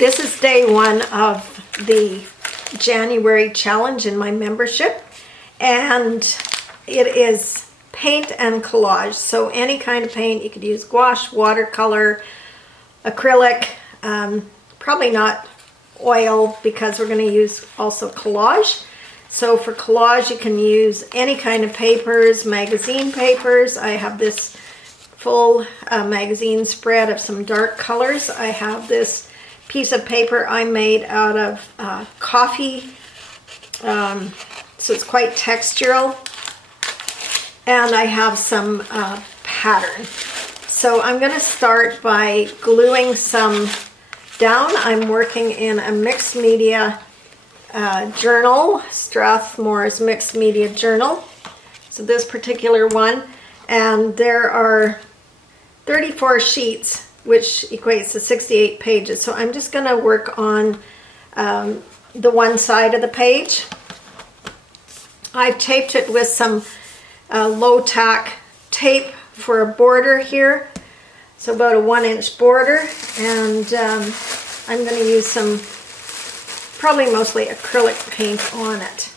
This is day one of the January challenge in my membership, and it is paint and collage. So any kind of paint, you could use gouache, watercolor, acrylic, probably not oil because we're going to use also collage. So for collage you can use any kind of papers, magazine papers. I have this full magazine spread of some dark colors. I have this piece of paper I made out of coffee, so it's quite textural, and I have some pattern. So I'm going to start by gluing some down. I'm working in a mixed media journal, Strathmore's mixed media journal. So this particular one, and there are 34 sheets, which equates to 68 pages. So I'm just going to work on the one side of the page. I've taped it with some low tack tape for a border here, so about a 1-inch border, and I'm going to use some probably mostly acrylic paint on it.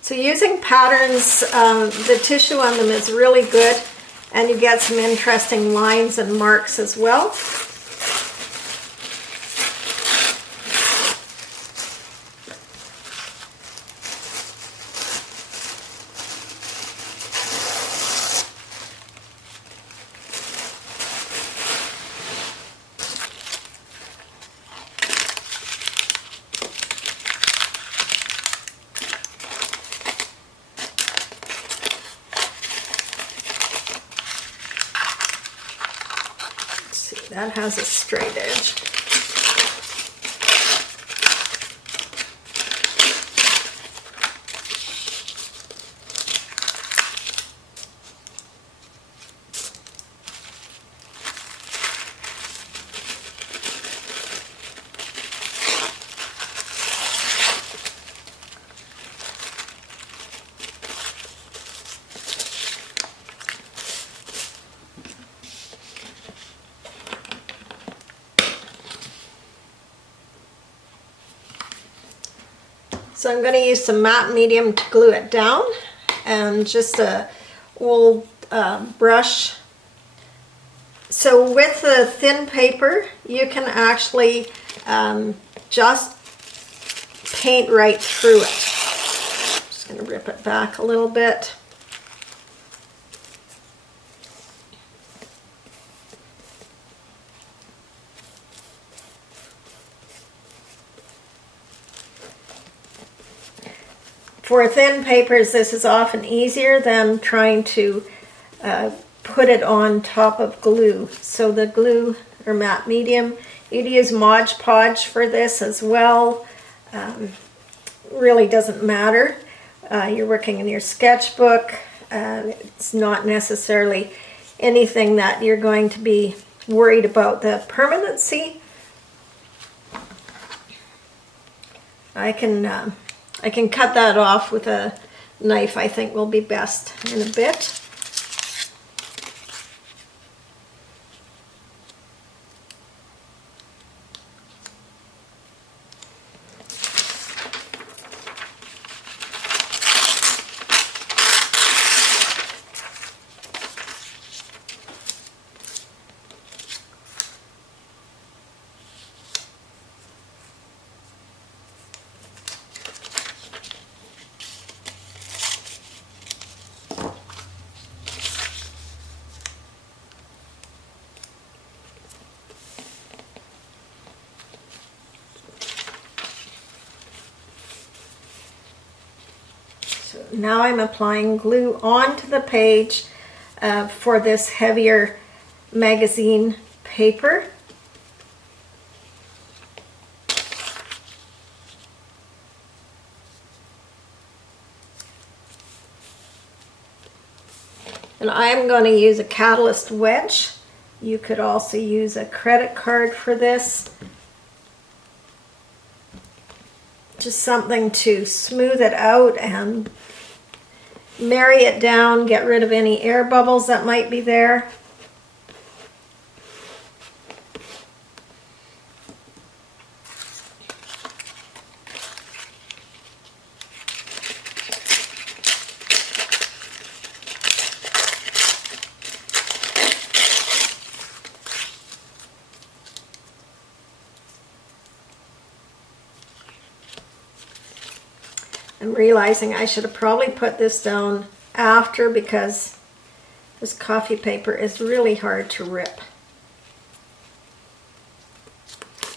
So using patterns, the tissue on them is really good, and you get some interesting lines and marks as well. That has a straight edge. So I'm going to use some matte medium to glue it down, and just a old brush. So with the thin paper, you can actually just paint right through it. I'm just going to rip it back a little bit. For thin papers, this is often easier than trying to put it on top of glue. So the glue, or matte medium, you'd use Mod Podge for this as well. Really doesn't matter. You're working in your sketchbook. It's not necessarily anything that you're going to be worried about the permanency. I can cut that off with a knife, I think will be best in a bit. So now I'm applying glue onto the page for this heavier magazine paper. And I'm going to use a catalyst wedge. You could also use a credit card for this. Just something to smooth it out and marry it down, get rid of any air bubbles that might be there. I'm realizing I should have probably put this down after because this coffee paper is really hard to rip.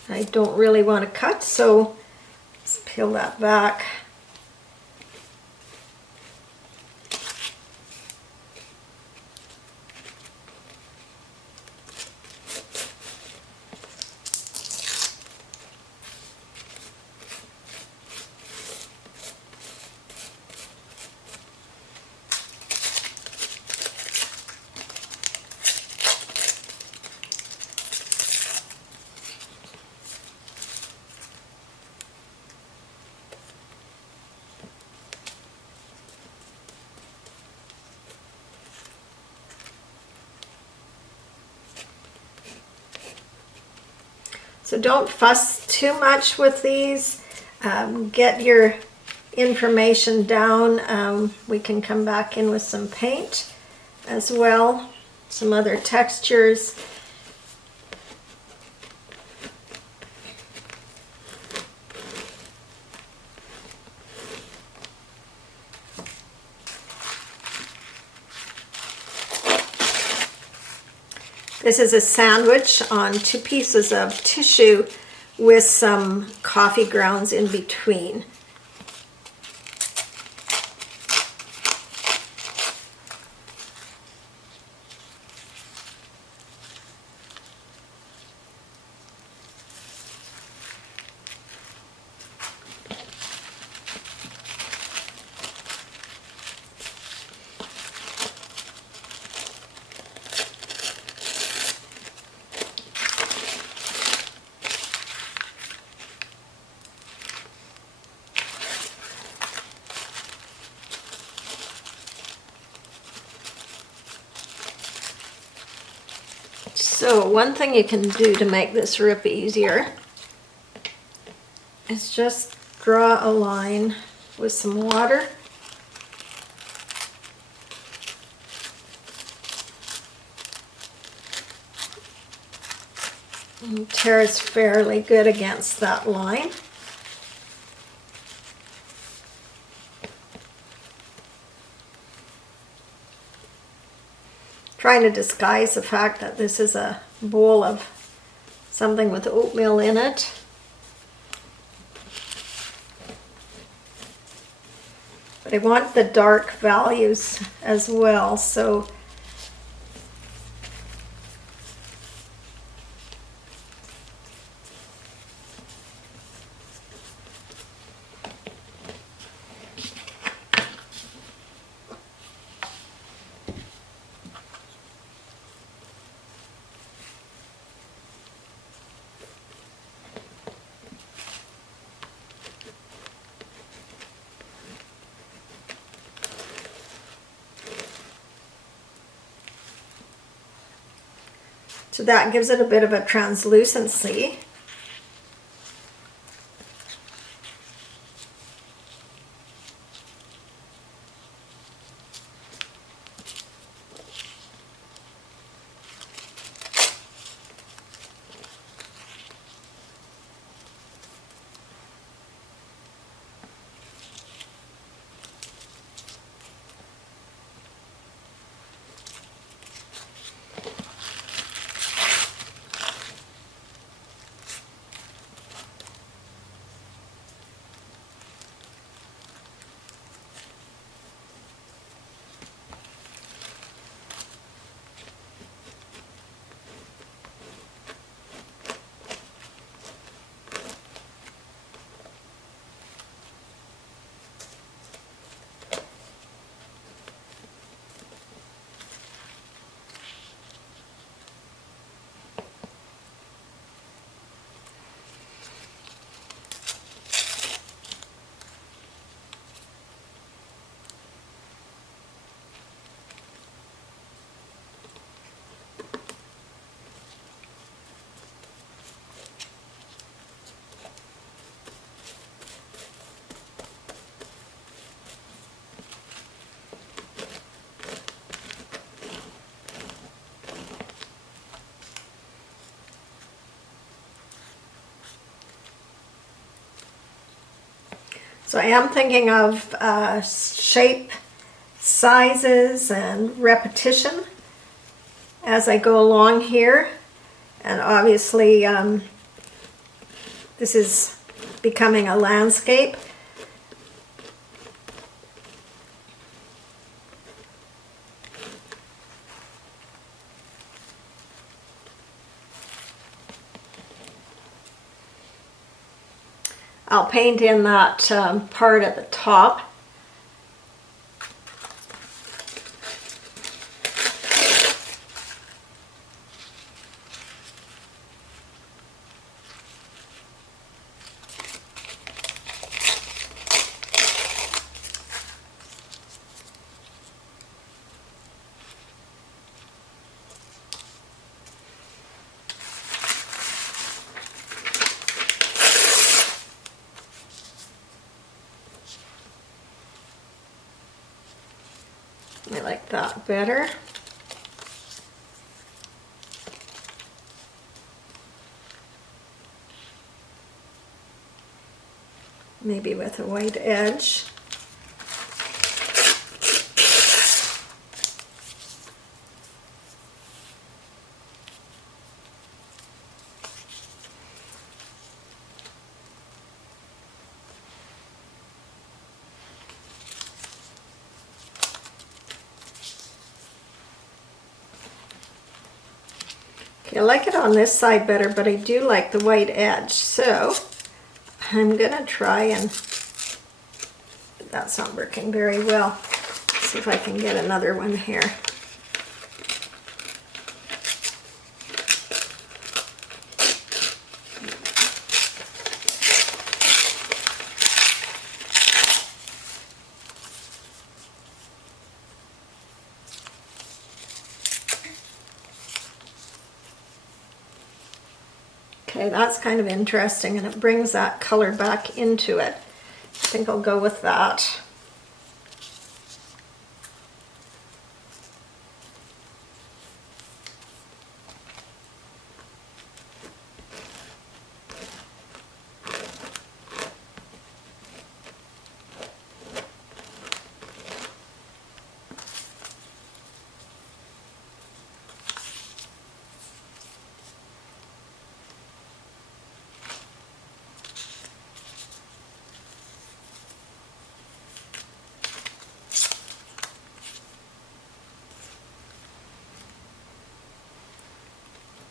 I don't really want to cut, so let's peel that back. So don't fuss too much with these. Get your information down. We can come back in with some paint as well, some other textures. This is a sandwich on 2 pieces of tissue with some coffee grounds in between. So one thing you can do to make this rip easier is just draw a line with some water. And tears fairly good against that line. Trying to disguise the fact that this is a bowl of something with oatmeal in it. But I want the dark values as well, so that gives it a bit of a translucency. So I am thinking of shape, sizes, and repetition as I go along here. And obviously this is becoming a landscape. I'll paint in that part at the top. I like that better. Maybe with a white edge. I like it on this side better, but I do like the white edge. So I'm gonna try and, that's not working very well. Let's see if I can get another one here. Okay, that's kind of interesting, and it brings that color back into it. I think I'll go with that.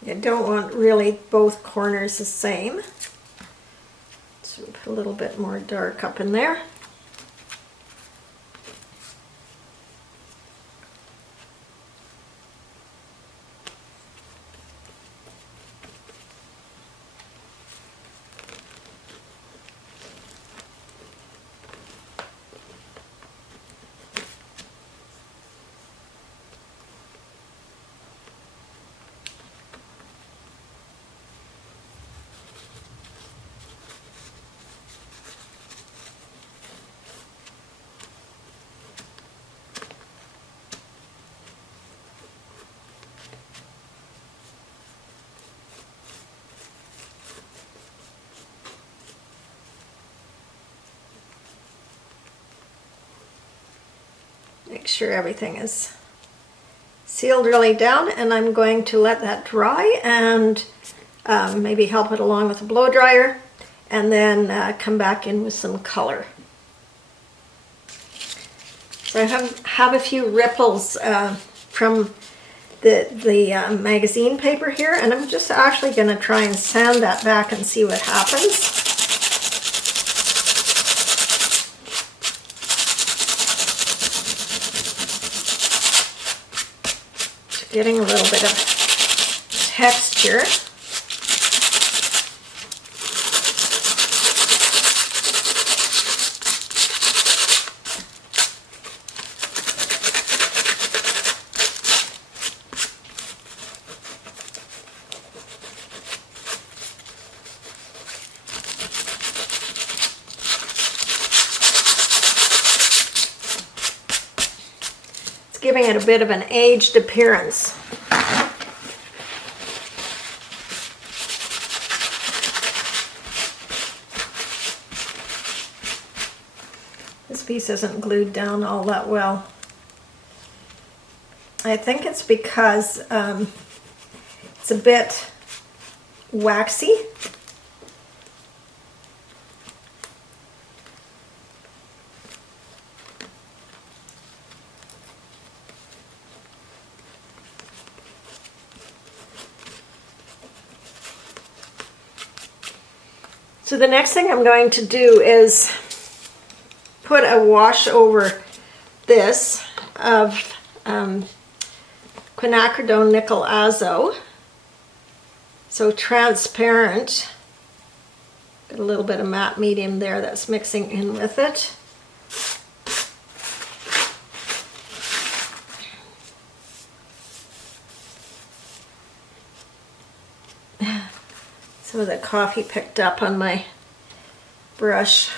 You don't want really both corners the same. So put a little bit more dark up in there. Make sure everything is sealed really down, and I'm going to let that dry and maybe help it along with a blow dryer, and then come back in with some color. So I have a few ripples from the magazine paper here, and I'm just actually going to try and sand that back and see what happens. Getting a little bit of texture. Giving it a bit of an aged appearance. piece isn't glued down all that well. I think it's because it's a bit waxy. So the next thing I'm going to do is put a wash over this of quinacridone nickel azo. So transparent. Got a little bit of matte medium there that's mixing in with it. Some of the coffee picked up on my brush.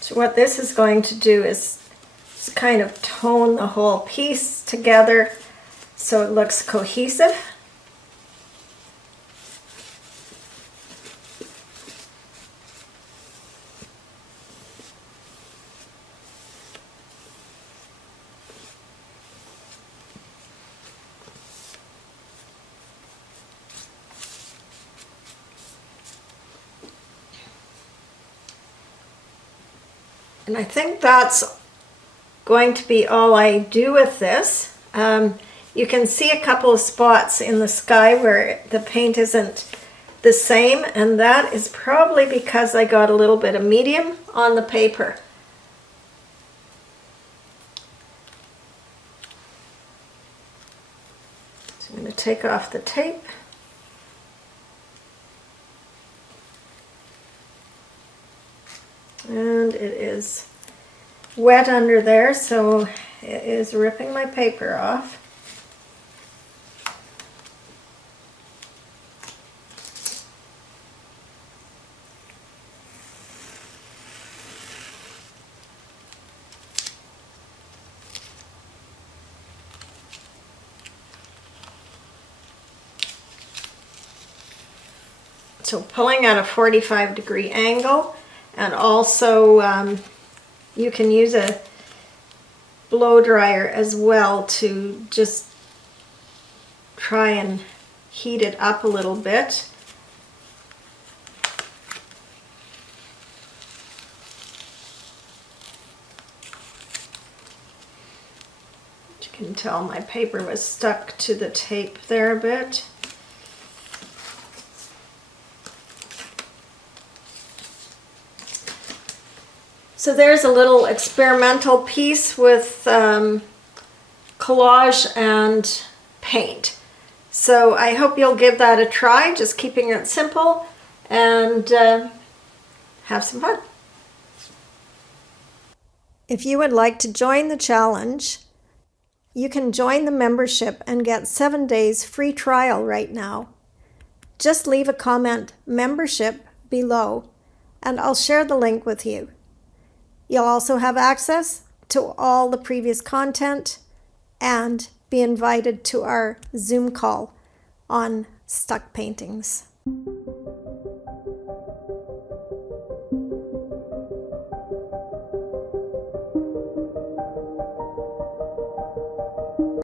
So what this is going to do is kind of tone the whole piece together so it looks cohesive. And I think that's going to be all I do with this. You can see a couple of spots in the sky where the paint isn't the same, and that is probably because I got a little bit of medium on the paper. So I'm going to take off the tape. And it is wet under there, so it is ripping my paper off. So pulling at a 45-degree angle. And also you can use a blow dryer as well to just try and heat it up a little bit. You can tell my paper was stuck to the tape there a bit. So there's a little experimental piece with collage and paint. So I hope you'll give that a try, just keeping it simple, and have some fun. If you would like to join the challenge, you can join the membership and get 7 days free trial right now. Just leave a comment "membership" below, and I'll share the link with you. You'll also have access to all the previous content and be invited to our Zoom call on stuck paintings.